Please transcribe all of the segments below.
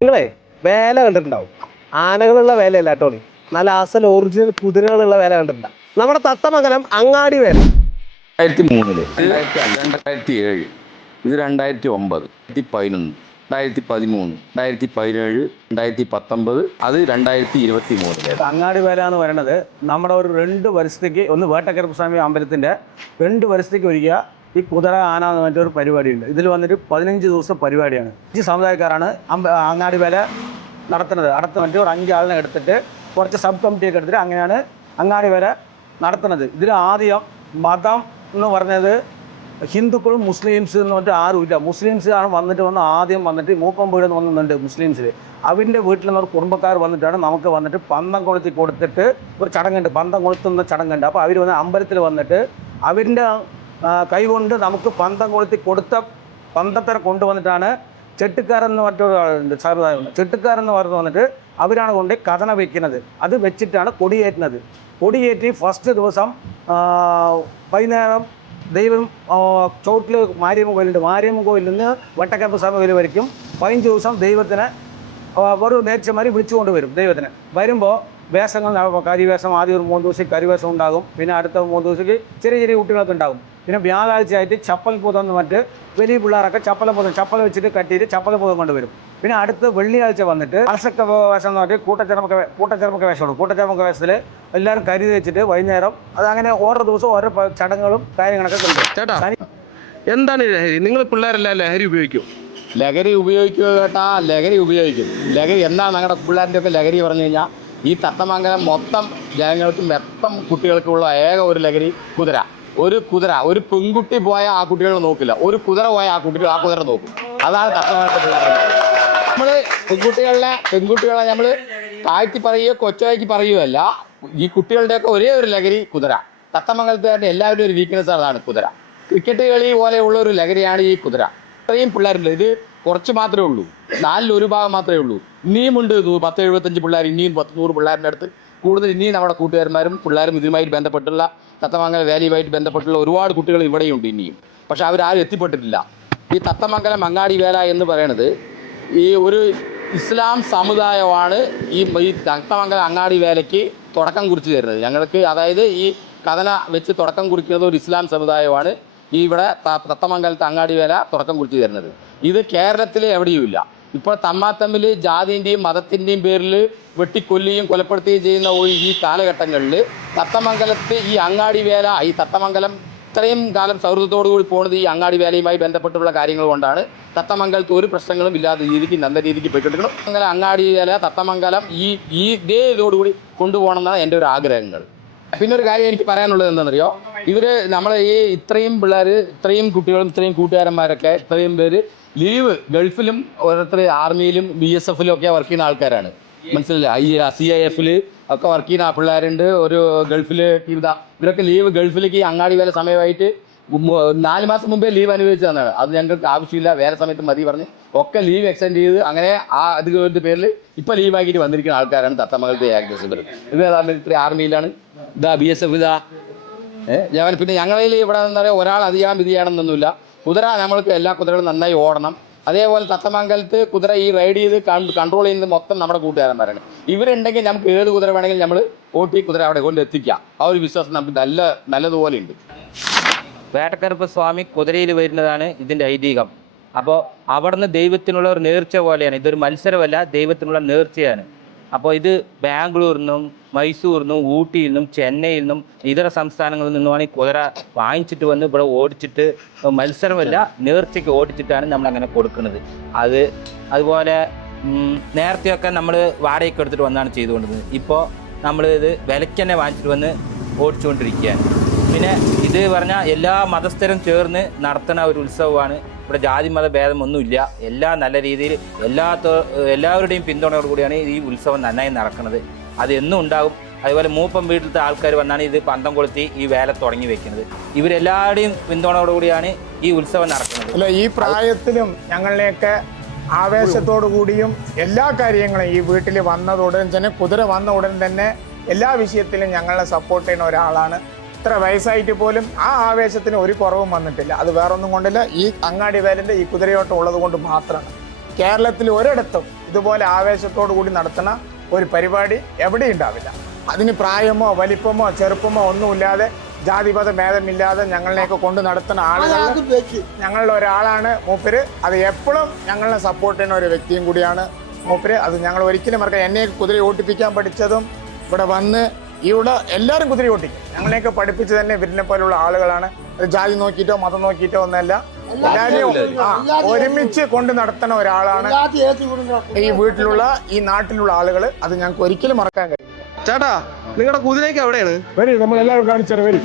നിങ്ങളെ വേല കണ്ടിട്ടുണ്ടാവും. ആനകളുള്ള വേലയല്ല നീ. നല്ല അസൽ ഒറിജിനൽ കുതിരകളുള്ള വേല കണ്ടിട്ടുണ്ടാവും നമ്മുടെ തത്തമംഗലം അങ്ങാടി വേല. രണ്ടായിരത്തി മൂന്നിൽ. രണ്ടായിരത്തി അഞ്ച് രണ്ടായിരത്തി ഏഴ്. ഇത് രണ്ടായിരത്തി ഒമ്പത്. രണ്ടായിരത്തി പതിനൊന്ന്. രണ്ടായിരത്തി പതിമൂന്ന്. രണ്ടായിരത്തി പതിനേഴ് രണ്ടായിരത്തി പത്തൊമ്പത്. അത് രണ്ടായിരത്തി ഇരുപത്തി മൂന്നിൽ. അങ്ങാടി വേല എന്ന് പറയുന്നത് നമ്മുടെ ഒരു രണ്ട് വർഷത്തേക്ക് ഒന്ന് വേട്ടക്കരപ്പ് സ്വാമി അമ്പലത്തിന്റെ രണ്ട് വർഷത്തേക്ക് ഒരിക്കൽ ഈ കുതിര ആന എന്ന് പറഞ്ഞിട്ട് ഒരു പരിപാടിയുണ്ട്. ഇതിൽ വന്നിട്ട് പതിനഞ്ച് ദിവസം പരിപാടിയാണ്. ഈ സമുദായക്കാരാണ് അങ്ങാടി വില നടത്തുന്നത്. അടുത്ത് വേണ്ടി ഒരു അഞ്ചാളിനെ എടുത്തിട്ട് കുറച്ച് സബ് കമ്മിറ്റിയൊക്കെ എടുത്തിട്ട് അങ്ങനെയാണ് അങ്ങാടി വില നടത്തുന്നത്. ഇതിൽ ആദ്യം മതം എന്ന് പറഞ്ഞത് ഹിന്ദുക്കളും മുസ്ലിംസ് എന്ന് പറഞ്ഞിട്ട് ആരുമില്ല മുസ്ലിംസ് ആണ് വന്നിട്ട് വന്ന് ആദ്യം വന്നിട്ട് മൂപ്പം വീട് വന്നിട്ടുണ്ട് മുസ്ലിംസിൽ. അവന്റെ വീട്ടിൽ നിന്ന് കുടുംബക്കാർ വന്നിട്ടാണ് നമുക്ക് വന്നിട്ട് പന്തം കൊളുത്തി കൊടുത്തിട്ട് ഒരു ചടങ്ങുണ്ട്. പന്തം കൊളുത്തുന്ന ചടങ്ങുണ്ട്. അപ്പോൾ അവർ വന്ന് അമ്പലത്തിൽ വന്നിട്ട് അവരുടെ കൈകൊണ്ട് നമുക്ക് പന്തം കൊളുത്തി കൊടുത്ത പന്തത്തിനെ കൊണ്ടുവന്നിട്ടാണ് ചെട്ടിക്കാരെന്ന് മറ്റൊരു ആളുണ്ട് ചെട്ടിക്കാരെന്ന് പറഞ്ഞു വന്നിട്ട് അവരാണ് കൊണ്ട് കഥന വയ്ക്കുന്നത് അത് വെച്ചിട്ടാണ് കൊടിയേറ്റുന്നത്. കൊടിയേറ്റി ഫസ്റ്റ് ദിവസം വൈകുന്നേരം ദൈവം ചോട്ടിൽ മാരിയമ്മ കോയിലുണ്ട് മാരിയമ്മ കോയിലിൽ നിന്ന് വട്ടക്കപ്പ് സ്വാമി കോയിൽ വരയ്ക്കും. പതിനഞ്ച് ദിവസം ദൈവത്തിന് ഒരു നേർച്ചമാരി വിളിച്ചുകൊണ്ട് വരും ദൈവത്തിന്. വരുമ്പോൾ വേഷങ്ങൾ കരിവേഷം ആദ്യം ഒരു മൂന്ന് ദിവസം കരിവേഷം ഉണ്ടാകും. പിന്നെ അടുത്ത മൂന്ന് ദിവസത്തേക്ക് ചെറിയ ചെറിയ കുട്ടികളൊക്കെ ഉണ്ടാകും. പിന്നെ വ്യാഴാഴ്ച ആയിട്ട് ചപ്പൽ പൂതം എന്ന് പറഞ്ഞിട്ട് വലിയ പിള്ളേരൊക്കെ ചപ്പല പൂതം ചപ്പല വെച്ചിട്ട് കട്ടിയിട്ട് ചപ്പല പൂതം കൊണ്ടുവരും. പിന്നെ അടുത്ത വെള്ളിയാഴ്ച വന്നിട്ട് അർശക്ത വേഷം എന്ന് പറഞ്ഞിട്ട് കൂട്ടച്ചെറുമക്ക കൂട്ടച്ചെറുമക്ക വേഷമാണ്. കൂട്ടച്ചെറുമക്ക വേഷത്തിൽ എല്ലാവരും കരുതി വെച്ചിട്ട് വൈകുന്നേരം അത് അങ്ങനെ ഓരോ ദിവസവും ഓരോ ചടങ്ങുകളും കാര്യങ്ങളൊക്കെ ഉണ്ട് ചേട്ടാ എന്താണ് ലഹരി? നിങ്ങൾ പിള്ളേരെല്ലാം ലഹരി ഉപയോഗിക്കും? ലഹരി ഉപയോഗിക്കുക കേട്ടാ ലഹരി ഉപയോഗിക്കും. ലഹരി എന്താണ് ഞങ്ങളുടെ പിള്ളേരുടെ ഒക്കെ ലഹരി പറഞ്ഞു കഴിഞ്ഞാൽ ഈ തത്തമംഗലം മൊത്തം ജനങ്ങൾക്കും മൊത്തം കുട്ടികൾക്കുള്ള ഏക ഒരു ലഹരി കുതിര. ഒരു കുതിര ഒരു പെൺകുട്ടി പോയ ആ കുട്ടികളെ നോക്കില്ല. ഒരു കുതിര പോയ ആ കുട്ടികൾ ആ കുതിര നോക്കും. അതാണ് നമ്മൾ പെൺകുട്ടികളെ പെൺകുട്ടികളെ നമ്മൾ താഴ്ത്തി പറയുകയോ കൊച്ചാക്കി പറയുകയല്ല ഈ കുട്ടികളുടെയൊക്കെ ഒരേ ഒരു ലഹരി കുതിര. തത്തമംഗലത്തുകാരുടെ എല്ലാവരും ഒരു വീക്ക്നെസ് അതാണ് കുതിര. ക്രിക്കറ്റ് കളി പോലെയുള്ള ഒരു ലഹരിയാണ് ഈ കുതിര. ഇത്രയും പിള്ളേരുണ്ട്. ഇത് കുറച്ച് മാത്രമേ ഉള്ളൂ. നാലിൽ ഒരു ഭാഗം മാത്രമേ ഉള്ളൂ. ഇനിയും ഉണ്ട്. നൂ- പത്ത് എഴുപത്തഞ്ച് പിള്ളേർ ഇനിയും പത്ത് നൂറ് പിള്ളേരുടെ അടുത്ത് കൂടുതൽ ഇനിയും നമ്മുടെ കൂട്ടുകാരന്മാരും പിള്ളേരും ഇതുമായി ബന്ധപ്പെട്ടുള്ള തത്തമംഗലം വാലിയുമായിട്ട് ബന്ധപ്പെട്ടുള്ള ഒരുപാട് കുട്ടികൾ ഇവിടെയുണ്ട് ഇനിയും. പക്ഷെ അവരാരും എത്തിപ്പെട്ടിട്ടില്ല. ഈ തത്തമംഗലം അങ്ങാടി വേല എന്ന് പറയുന്നത് ഈ ഒരു ഇസ്ലാം സമുദായമാണ് ഈ ഈ തത്തമംഗലം അങ്ങാടി വേലയ്ക്ക് തുടക്കം കുറിച്ച് തരുന്നത്. ഞങ്ങൾക്ക് അതായത് ഈ കഥന വെച്ച് തുടക്കം കുറിക്കുന്നത് ഒരു ഇസ്ലാം സമുദായമാണ്. ഈ ഇവിടെ തത്തമംഗലത്തെ അങ്ങാടി വേല തുടക്കം കുറിച്ച് തരുന്നത്. ഇത് കേരളത്തിൽ എവിടെയുമില്ല. ഇപ്പോൾ തമ്മാത്തമ്മിൽ ജാതിന്റെയും മതത്തിന്റെയും പേരിൽ വെട്ടിക്കൊല്ലുകയും കൊലപ്പെടുത്തുകയും ചെയ്യുന്ന ഈ കാലഘട്ടങ്ങളിൽ തത്തമംഗലത്ത് ഈ അങ്ങാടി വേല ഈ തത്തമംഗലം ഇത്രയും കാലം സൗഹൃദത്തോടു കൂടി പോകുന്നത് ഈ അങ്ങാടി വേലയുമായി ബന്ധപ്പെട്ടുള്ള കാര്യങ്ങൾ കൊണ്ടാണ്. തത്തമംഗലത്ത് ഒരു പ്രശ്നങ്ങളും ഇല്ലാത്ത രീതിക്ക് നല്ല രീതിക്ക് പോയിക്കൊണ്ടിരിക്കണം അങ്ങനെ അങ്ങാടി വേല തത്തമംഗലം ഈ ഈ ഇതേ ഇതോടുകൂടി കൊണ്ടുപോകണം എന്നാണ് എന്റെ ഒരു ആഗ്രഹങ്ങൾ. പിന്നെ ഒരു കാര്യം എനിക്ക് പറയാനുള്ളത് എന്താണെന്നറിയോ? ഇവർ നമ്മളെ ഈ ഇത്രയും പിള്ളേർ ഇത്രയും കുട്ടികളും ഇത്രയും കൂട്ടുകാരന്മാരൊക്കെ ഇത്രയും പേര് ലീവ് ഗൾഫിലും ഓരോരുത്തർ ആർമിയിലും ബി എസ് എഫിലും ഒക്കെ വർക്ക് ചെയ്യുന്ന ആൾക്കാരാണ്. മനസ്സിലായില്ലേ? ഐ സി ഐ എഫിൽ ഒക്കെ വർക്ക് ചെയ്യുന്ന ആ പിള്ളേരുണ്ട്. ഒരു ഗൾഫിൽ ഇതാ ഇവരൊക്കെ ലീവ് ഗൾഫിലേക്ക് അങ്ങാടി വേല സമയമായിട്ട് നാല് മാസം മുമ്പേ ലീവ് അനുവദിച്ചു തന്നതാണ് അത് ഞങ്ങൾക്ക് ആവശ്യമില്ല. വേറെ സമയത്ത് മതി പറഞ്ഞ് ഒക്കെ ലീവ് എക്സ്റ്റെൻഡ് ചെയ്ത് അങ്ങനെ ആ അധികൃതരുടെ പേരിൽ ഇപ്പം ലീവാക്കിയിട്ട് വന്നിരിക്കുന്ന ആൾക്കാരാണ് തത്തമകളുടെ ആക്ടേഴ്സ് ഇവർ ഇത് മിലിറ്ററി ആർമിയിലാണ്. ഇതാ ബി എസ് എഫ് ഇതാ. ഏഹ് ഞാൻ പിന്നെ ഞങ്ങളിൽ ഇവിടെ എന്താ പറയുക ഒരാൾ അധികം ഇത് ചെയ്യണമെന്നൊന്നുമില്ല കുതിര നമ്മൾക്ക് എല്ലാ കുതിരകളും നന്നായി ഓടണം. അതേപോലെ തത്തമംഗലത്ത് കുതിര ഈ റൈഡ് ചെയ്ത് കൺട്രോൾ ചെയ്യുന്നത് മൊത്തം നമ്മുടെ കൂട്ടുകാരന്മാരാണ്. ഇവരുണ്ടെങ്കിൽ നമുക്ക് ഏത് കുതിര വേണമെങ്കിലും നമ്മൾ ഓട്ടി കുതിര അവിടെ കൊണ്ടെത്തിക്കാം ആ ഒരു വിശ്വാസം നമുക്ക് നല്ല നല്ലതുപോലെ ഉണ്ട് വേട്ടക്കറുപ്പ് സ്വാമി കുതിരയിൽ വരുന്നതാണ് ഇതിന്റെ ഐതിഹ്യം. അപ്പോൾ അവിടുന്ന് ദൈവത്തിനുള്ള ഒരു നേർച്ച പോലെയാണ്. ഇതൊരു മത്സരമല്ല ദൈവത്തിനുള്ള നേർച്ചയാണ്. അപ്പോൾ ഇത് ബാംഗ്ലൂരിൽ നിന്നും മൈസൂരിൽ നിന്നും ഊട്ടിയിൽ നിന്നും ചെന്നൈയിൽ നിന്നും ഇതര സംസ്ഥാനങ്ങളിൽ നിന്നുമാണ് ഈ കുതിര വാങ്ങിച്ചിട്ട് വന്ന് ഇവിടെ ഓടിച്ചിട്ട് മത്സരമല്ല നേർച്ചയ്ക്ക് ഓടിച്ചിട്ടാണ് നമ്മൾ അങ്ങനെ കൊടുക്കുന്നത്. അത് അതുപോലെ നേരത്തെയൊക്കെ നമ്മൾ വാടകയ്ക്ക് എടുത്തിട്ട് വന്നാണ് ചെയ്തുകൊണ്ടിരുന്നത്. ഇപ്പോൾ നമ്മൾ ഇത് വിലയ്ക്ക് തന്നെ വാങ്ങിച്ചിട്ട് വന്ന് ഓടിച്ചുകൊണ്ടിരിക്കുകയാണ്. പിന്നെ ഇത് പറഞ്ഞാൽ എല്ലാ മതസ്ഥരും ചേർന്ന് നടത്തുന്ന ഒരു ഉത്സവമാണ്. ഇവിടെ ജാതി മത ഭേദമൊന്നുമില്ല. എല്ലാ നല്ല രീതിയിൽ എല്ലാ എല്ലാവരുടെയും പിന്തുണയോട് കൂടിയാണ് ഈ ഉത്സവം നന്നായി നടക്കുന്നത്. അത് എന്നും ഉണ്ടാകും. അതുപോലെ മൂപ്പം വീട്ടിലത്തെ ആൾക്കാർ വന്നാണ് ഇത് പന്തം കൊളുത്തി ഈ വേല തുടങ്ങി വെക്കുന്നത്. ഇവരെല്ലാവരുടെയും പിന്തുണയോട് കൂടിയാണ് ഈ ഉത്സവം നടക്കുന്നത്. അല്ല ഈ പ്രായത്തിലും ഞങ്ങളിലേക്ക് ആവേശത്തോടു കൂടിയും എല്ലാ കാര്യങ്ങളും ഈ വീട്ടിൽ വന്നത് ഉടൻ തന്നെ കുതിര വന്ന ഉടൻ തന്നെ എല്ലാ വിഷയത്തിലും ഞങ്ങളെ സപ്പോർട്ട് ചെയ്യുന്ന ഒരാളാണ്. ഇത്ര വയസ്സായിട്ട് പോലും ആ ആവേശത്തിന് ഒരു കുറവും വന്നിട്ടില്ല. അത് വേറൊന്നും കൊണ്ടില്ല. ഈ അങ്ങാടി വേലിന്റെ ഈ കുതിരയോട്ടം ഉള്ളത് കൊണ്ട് മാത്രമാണ്. കേരളത്തിൽ ഒരിടത്തും ഇതുപോലെ ആവേശത്തോടു കൂടി നടത്തുന്ന ഒരു പരിപാടി എവിടെയും ഉണ്ടാവില്ല. അതിന് പ്രായമോ വലിപ്പമോ ചെറുപ്പമോ ഒന്നുമില്ലാതെ ജാതിപത ഭേദമില്ലാതെ ഞങ്ങളിലേക്ക് കൊണ്ട് നടത്തുന്ന ആളുകൾ ഞങ്ങളുടെ ഒരാളാണ് മൂപ്പര്. അത് എപ്പോഴും ഞങ്ങളെ സപ്പോർട്ട് ചെയ്യുന്ന ഒരു വ്യക്തിയും കൂടിയാണ് മൂപ്പര്. അത് ഞങ്ങൾ ഒരിക്കലും മറക്കാം എന്നെ കുതിര ഓട്ടിപ്പിക്കാൻ പഠിച്ചതും ഇവിടെ വന്ന് ഇവിടെ എല്ലാവരും കുതിര ഓട്ടിക്കും ഞങ്ങളെയൊക്കെ പഠിപ്പിച്ച് തന്നെ ഇവരിനെ പോലുള്ള ആളുകളാണ്. ജാതി നോക്കിയിട്ടോ മതം നോക്കിയിട്ടോ ഒന്നല്ല എല്ലാവരെയും ആ, ഒരുമിച്ച് കൊണ്ട് നടത്തുന്ന ഒരാളാണ് ഈ വീട്ടിലുള്ള ഈ നാട്ടിലുള്ള ആളുകൾ അത് ഞങ്ങൾക്ക് ഒരിക്കലും മറക്കാൻ കഴിയും ചേട്ടാ നിങ്ങളുടെ കുതിരയൊക്കെ എവിടെയാണ്? വരി നമ്മൾ എല്ലാവരും കാണിച്ചാൽ വരി.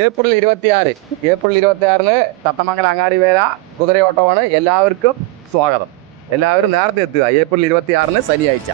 ഏപ്രിൽ ഇരുപത്തിയാറ്. ഏപ്രിൽ ഇരുപത്തി ആറിന് തത്തമംഗലം അങ്ങാടി വേല കുതിരയോട്ടമാണ് എല്ലാവർക്കും സ്വാഗതം. എല്ലാവരും നേരത്തെ എത്തുക. ഏപ്രിൽ ഇരുപത്തി ആറിന് ശനിയാഴ്ച.